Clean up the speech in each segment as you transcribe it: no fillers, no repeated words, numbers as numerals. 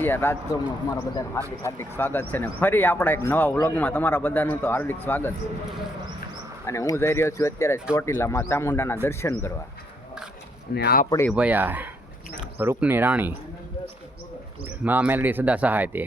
સિયા રાજકોટમાં તમારા બધાનું હાર્દિક હાર્દિક સ્વાગત છે ને ફરી આપણા એક નવા વ્લોગમાં તમારા બધાનું તો હાર્દિક સ્વાગત છે. અને હું જઈ રહ્યો છું અત્યારે ચોટીલામાં ચામુંડાના દર્શન કરવા. અને આપણી ભયા રૂપની રાણી મા મેલડી સદા સહાય તે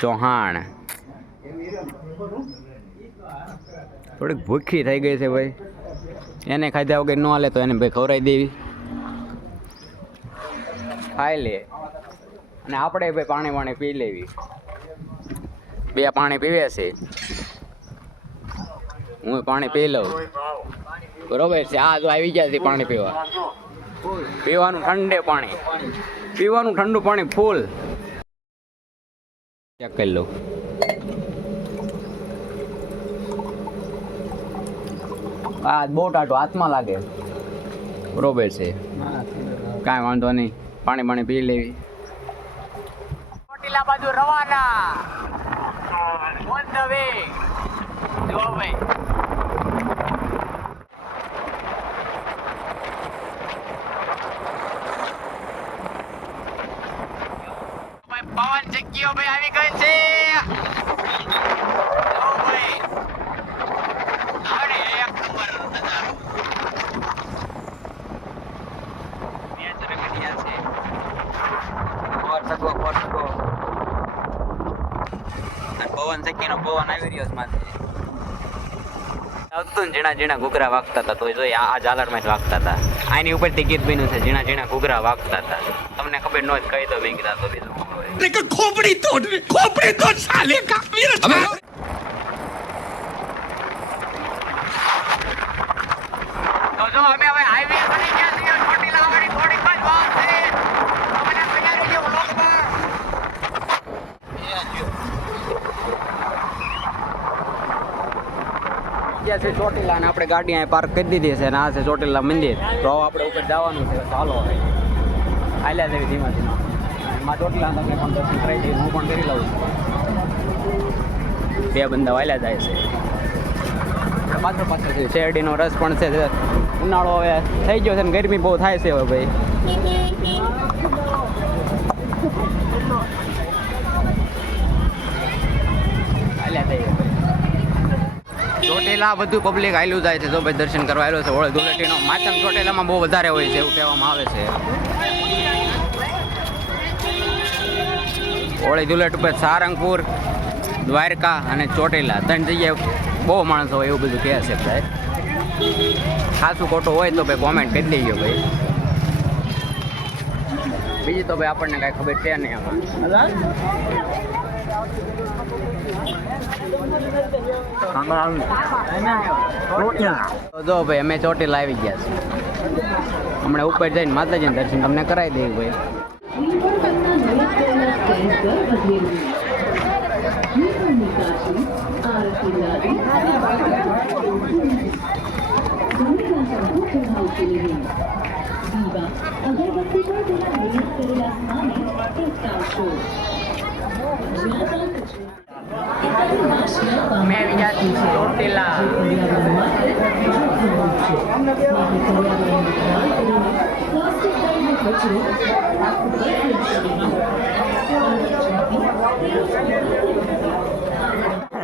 ચૌહાણ થોડીક ભૂખી થઈ ગઈ છે ભાઈ. એને ખાધા વગર ન હાલે તો એને ભાઈ ખવડાવી દેવી, ખાઈ લે. અને આપણે ભાઈ પાણી પી લેવી. બે પાણી પીવે છે, હું પાણી પી લઉં. બરોબર છે. આ જો આવી ગયા છે પાણી પીવા. પીવાનું ઠંડે પાણી, પીવાનું ઠંડુ પાણી ફૂલ. ચેક કરી લઉં. આ બહુ ટાટું હાથમાં લાગે. બરોબર છે, કાંઈ વાંધો નહીં. પાણી પી લેવી. ચોટીલા બાજુ રવાના. On the way. જો ભાઈ પવન ચક્કીઓ ભાઈ આવી ગઈ છે. જો ભાઈ અરે એક નંબર નજારો. નેચર કડિયા છે. પવન ચક્કીનો પવન આવી રહ્યો છે માથે. આવતું ને ઝીણા ઝીણા ઘૂઘરા વાગતા હતા. તો જોઈએ આ ઝાલરમાં જ વાગતા હતા. આની ઉપરથી ગીત બન્યું છે ઝીણા ઝીણા ઘૂઘરા વાગતા હતા. તમને ખબર ન હોય કહી દો મેં કીધા તો બીજું ખોપડી તોડ સાલે કા. તો જો અમે હવે હાઈવે બની ગયા છીએ. ચોટીલા વાળી થોડીક જ વાત છે. તમને તૈયારી છે વ્લોગમાં. છે ચોટીલા અને આપણે ગાડી અહીં પાર્ક કરી દીધી છે. અને આ છે ચોટીલા મંદિર. તો આપણે ઉપર જવાનું છે. ચાલો હવે હાલ્યા જેવી ધીમા ધીમા. એમાં ચોટીલા તમને પણ દર્શન કરાવી દઈએ. હું પણ કરી લઉં છું. બે બંદા હાલ્યા જાય છે. પાછળ છે શેરડીનો રસ પણ છે. ઉનાળો હવે થઈ ગયો છે ને ગરમી બહુ થાય છે હવે ભાઈ. હાલ્યા જઈએ. ચોટીલા બધું પબ્લિક આવેલું જાય છે. જો ભાઈ દર્શન કરવા આવેલો છે. હોળી ધૂળેટીનો માતમ ચોટીલામાં બહુ વધારે હોય છે એવું કહેવામાં આવે છે. હોળી ધૂળેટ ઉપર સારંગપુર, દ્વારકા અને ચોટીલા ત્રણ જગ્યાએ બહુ માણસો હોય એવું બધું કહે છે ભાઈ. ખાસું ખોટું હોય તો ભાઈ કોમેન્ટ કરી દેજો ભાઈ. બીજી તો ભાઈ આપણને કાંઈ ખબર છે નહીં આમાં. જો ભાઈ અમે ચોટીલા આવી ગયા છે. હમણાં ઉપર જઈને માતાજીના દર્શન તમને કરાવી દઈએ ભાઈ. મેં વિચાર્યું ચોટીલા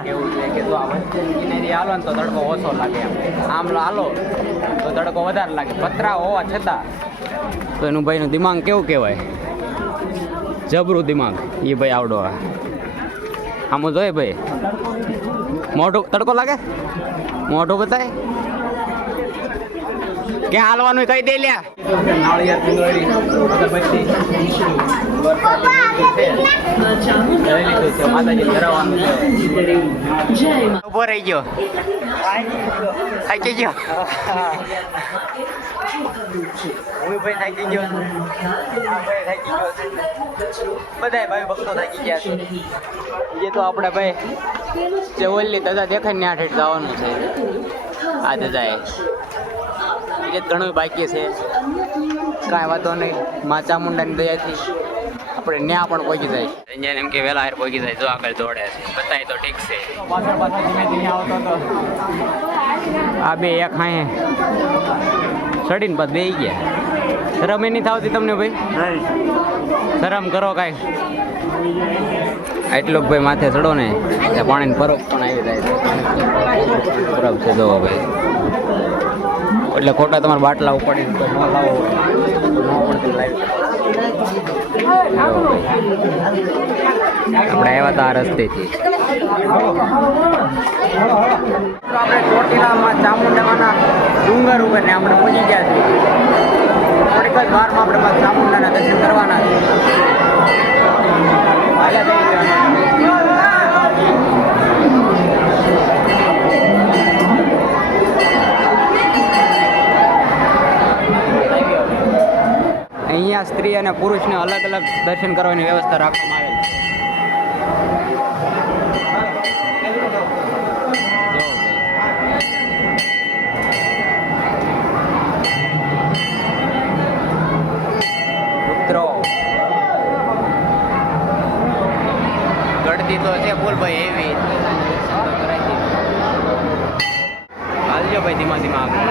કેવું છે કે જો આ વચ્ચે સિનેરી હાલો ને તો તડકો ઓછો લાગે. આમ હાલો તો તડકો વધારે લાગે. પતરા હોવા છતાં તો એનું ભાઈનું દિમાગ કેવું કહેવાય, જબરું દિમાગ. એ ભાઈ આવડો આમ જોઈએ ભાઈ. મોઢું તડકો લાગે, મોઢું બતાય ક્યાં હાલવાનું કહી દે લ્યા. નાળિયેર ફુલવાડી અગરબત્તી માતાજી ધરાવવાનું છે. ઉભો રહી ગયો, થાકી ગયો. હું ભાઈ થાકી ગયો, બધા ભાઈ ભક્તો થાકી ગયા છે. એ તો આપણે ભાઈ જે ઓલી દાદા દેખાય ને આ ઠેઠ જવાનું છે. આ દાદા એ ઘણું બાકી છે. કાંઈ વાતો નહીં. મા ચામુંડાની દયાથી આપણે ન્યા પણ પહોંચી જાય. જેને એમ કે વહેલા હાર પહોંચી જાય. જો આગળ દોડે છે બતાય તો ઠીક છે. પાછળ ધીમે ધીમે આવતો તો આ બે એક હાએ ચડીને પછી બેસી ગયા. શરમ એ નહીં થાવતી તમને ભાઈ? શરમ કરો કાંઈ. એટલો ભાઈ માથે ચડો ને ત્યાં પાણીની પરબ પણ આવી જાય પરબ છે જોવો ભાઈ. એટલે ખોટા તમારે બાટલા ઉપાડી ન લાવો આપણે આવ્યા હતા આ રસ્તેથી. આપણે ચોટીલામાં ચામુંડાના ડુંગર ઉપર ને આપણે પહોંચી ગયા છીએ. થોડીક જ વારમાં આપણે ચામુંડાના દર્શન કરવાના છે. અહીંયા સ્ત્રી અને પુરુષને અલગ અલગ દર્શન કરવાની વ્યવસ્થા રાખવામાં આવેલ છે. મિત્રો ગળતી તો છે ફૂલભાઈ એવી હાલજો ભાઈ ધીમા ધીમા આગળ.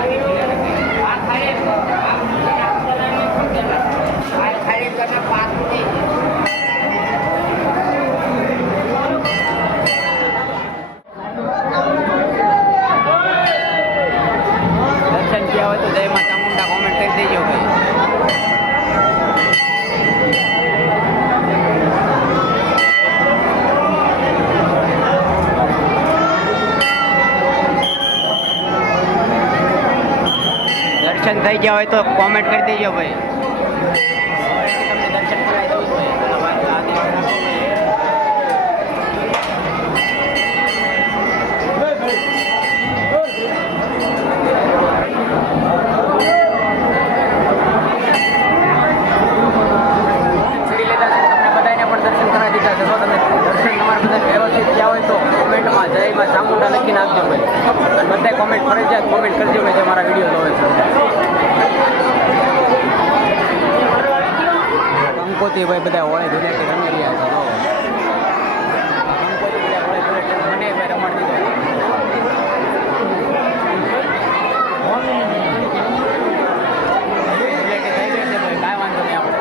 દર્શન ગયા હોય તો જય માં ચામુંડા કોમેન્ટ કરી દેજો ભાઈ. દર્શન થઈ ગયા હોય તો કોમેન્ટ કરી દેજો ભાઈ. તમને દર્શન કરાવી દઉં ભાઈ. ચામુંડા લખી નાખજો ભાઈ. અને બધા કોમેન્ટ ફરજિયાત કોમેન્ટ કરજો ભાઈ જે મારા વિડીયો જોવે છે. કંકોતી ભાઈ બધા હોળે ધૂળેટી રમી રહ્યા છે. કંકોતી બધા હોળે ધૂળેટી મને ભાઈ રમાડી દીધો. ધૂળેટી થઈ ગઈ છે ભાઈ, કાંઈ વાંધો નહીં. આપણે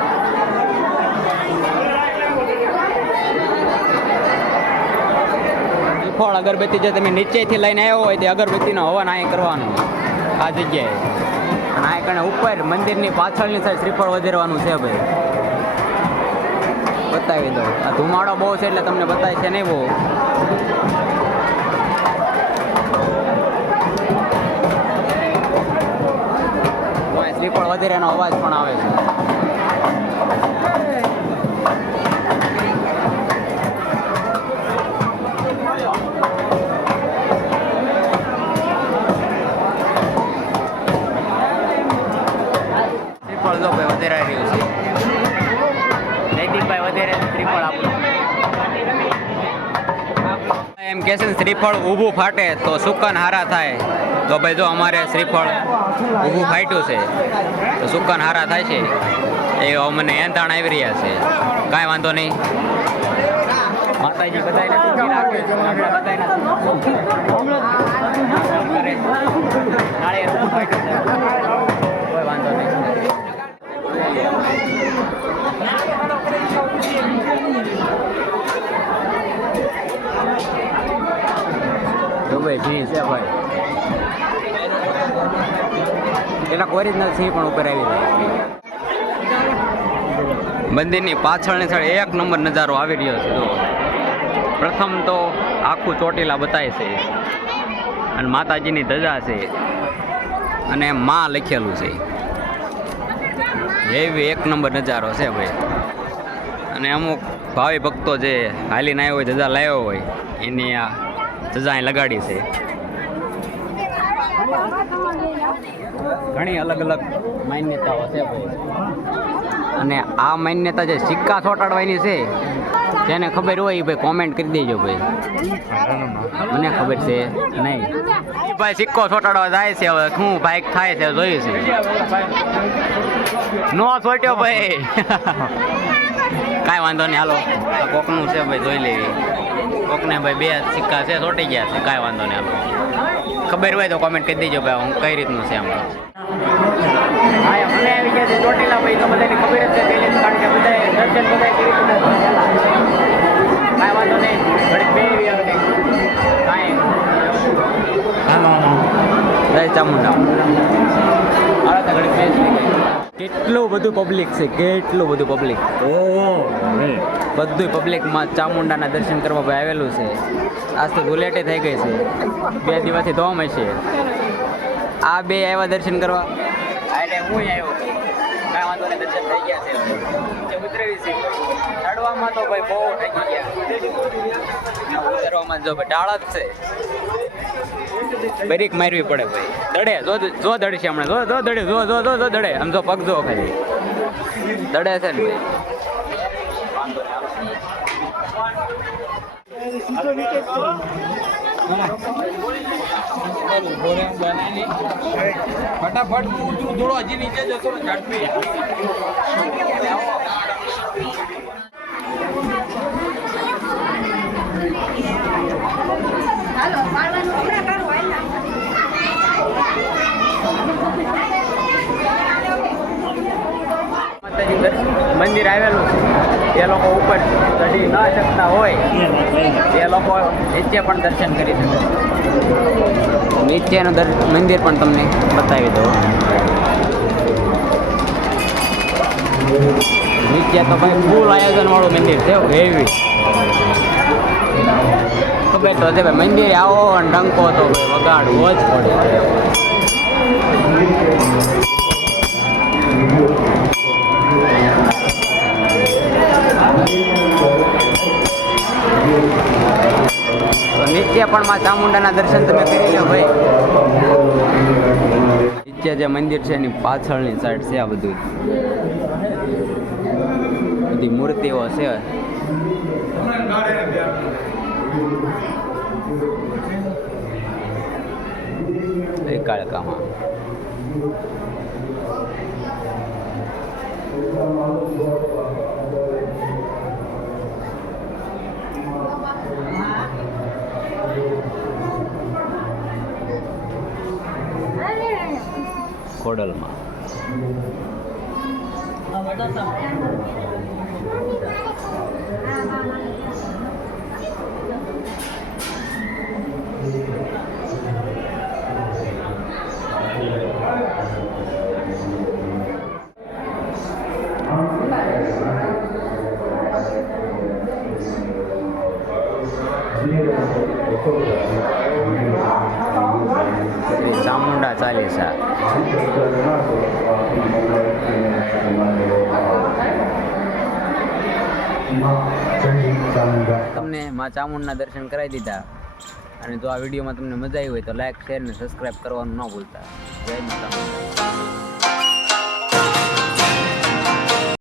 શ્રીફળ અગરબત્તી જે તમે નીચેથી લઈને આવ્યો હોય તે અગરબત્તીનો હવન અહીં કરવાનો આ જગ્યાએ. અને આ કણે ઉપર મંદિરની પાછળની સાઈડ શ્રીફળ વધારવાનું છે ભાઈ. બતાવી દઉં. આ ધુમાડો બહુ છે એટલે તમને બતાવે છે નહીં બહુ. શ્રીફળ વધારેનો અવાજ પણ આવે છે. એમ કે છે શ્રીફળ ઊભું ફાટે તો સુકન હારા થાય. તો ભાઈ જો અમારે શ્રીફળ ઊભું ફાટ્યું છે તો સુકન હારા થાય છે એ અમને એંધાણ આવી રહ્યા છે. કાંઈ વાંધો નહીં. માતાજી બધાને સુખી રાખે છે. આપણે બધાને નાળે ઊભું ફાટ્યું છે. કોઈ વાંધો નહીં. ભાઈ સિંહ છે ભાઈ. કેટલાક ઓરિજિનલ સિંહ પણ ઉપર આવી જાય. મંદિરની પાછળની સાઈડ એક નંબર નજારો આવી રહ્યો છે. જો પ્રથમ તો આખું ચોટીલા બતાવે છે અને માતાજીની ધજા છે અને માં લખેલું છે. એવી એક નંબર નજારો છે ભાઈ. અને અમુક ભાવિ ભક્તો જે હાલીને આવ્યો હોય ધજા લાવ્યો હોય એની આ ધજા અહીં લગાડી છે. ઘણી અલગ અલગ માન્યતાઓ છે ભાઈ. અને આ માન્યતા જે સિક્કા ચોંટાડવાની છે જેને ખબર હોય એ ભાઈ કોમેન્ટ કરી દેજો ભાઈ. મને ખબર છે નહીં ભાઈ. સિક્કો ચોંટાડવા જાય છે હવે શું બાઇક થાય છે જોયું છે. નો ચોટ્યો ભાઈ. કાંઈ વાંધો નહીં. હાલો આ કોકનું છે ભાઈ જોઈ લેવી. કોકને ભાઈ બે સિક્કા છે ચોંટી ગયા છે. કાંઈ વાંધો નહીં. હાલો ખબર હોય તો કોમેન્ટ કરી દેજો ભાઈ હું કઈ રીતનું છે આમાં. હા અમે આવી ગયા છે ચોટીલા ભાઈ તો બધાને ખબર જ છે પહેલી કારણ કે બધા દર્શન બધા કેવી રીતે કાંઈ વાંધો નહીં ઘડી બે એવી આવે કાંઈ જય ચામુંડા આવે તો ઘડી બેસ કેટલું બધું પબ્લિક છે કેટલું બધું પબ્લિક બધું પબ્લિકમાં ચામુંડાના દર્શન કરવા ભાઈ આવેલું છે આજ તો ધુલેટે થઈ ગઈ છે 2 દિવસથી ધોમ હશે આ બે આવ્યા દર્શન કરવા એટલે હું આવ્યો કાંઈ વાંધો નહીં દર્શન થઈ ગયા છે ઉતરેવી છે ચડવામાં તો ભાઈ બહુ થઈ ગયા ઉતરવામાં જો ભાઈ ડાળ જ છે બ્રેક મારવી પડે ભાઈ દડે જો દડશે હમણાં જો દડે જો દડે આમ જો પગ જો ખાલી દડે છે ને ભાઈ ફટાફટ થોડો હજી નીચે જશો ઝડપી મંદિર આવેલું છે એ લોકો ઉપર ચડી ન શકતા હોય એ લોકો નીચે પણ દર્શન કરી શકે નીચેનું મંદિર પણ તમને બતાવી દઉં નીચે તો ભાઈ ફૂલ આયોજન વાળું મંદિર છે હેવી ખબર તો છે ભાઈ મંદિર આવો અને ડંકો તો ભાઈ વગાડવો જ પડે નીચે પણ માં ચામુંડાના દર્શન તમે કરી લો ભાઈ નીચે જે મંદિર છે એની પાછળની સાઈડ છે આ બધું બધી મૂર્તિઓ છે કાળકામાં ખોડલમાં ચામુંડા ચાલીસા તમને માં ચામુંડના દર્શન કરાવી દીધા અને જો આ વિડીયોમાં તમને મજા આવી હોય તો લાઈક શેર ને સબસ્ક્રાઈબ કરવાનું ન ભૂલતા જય માતા.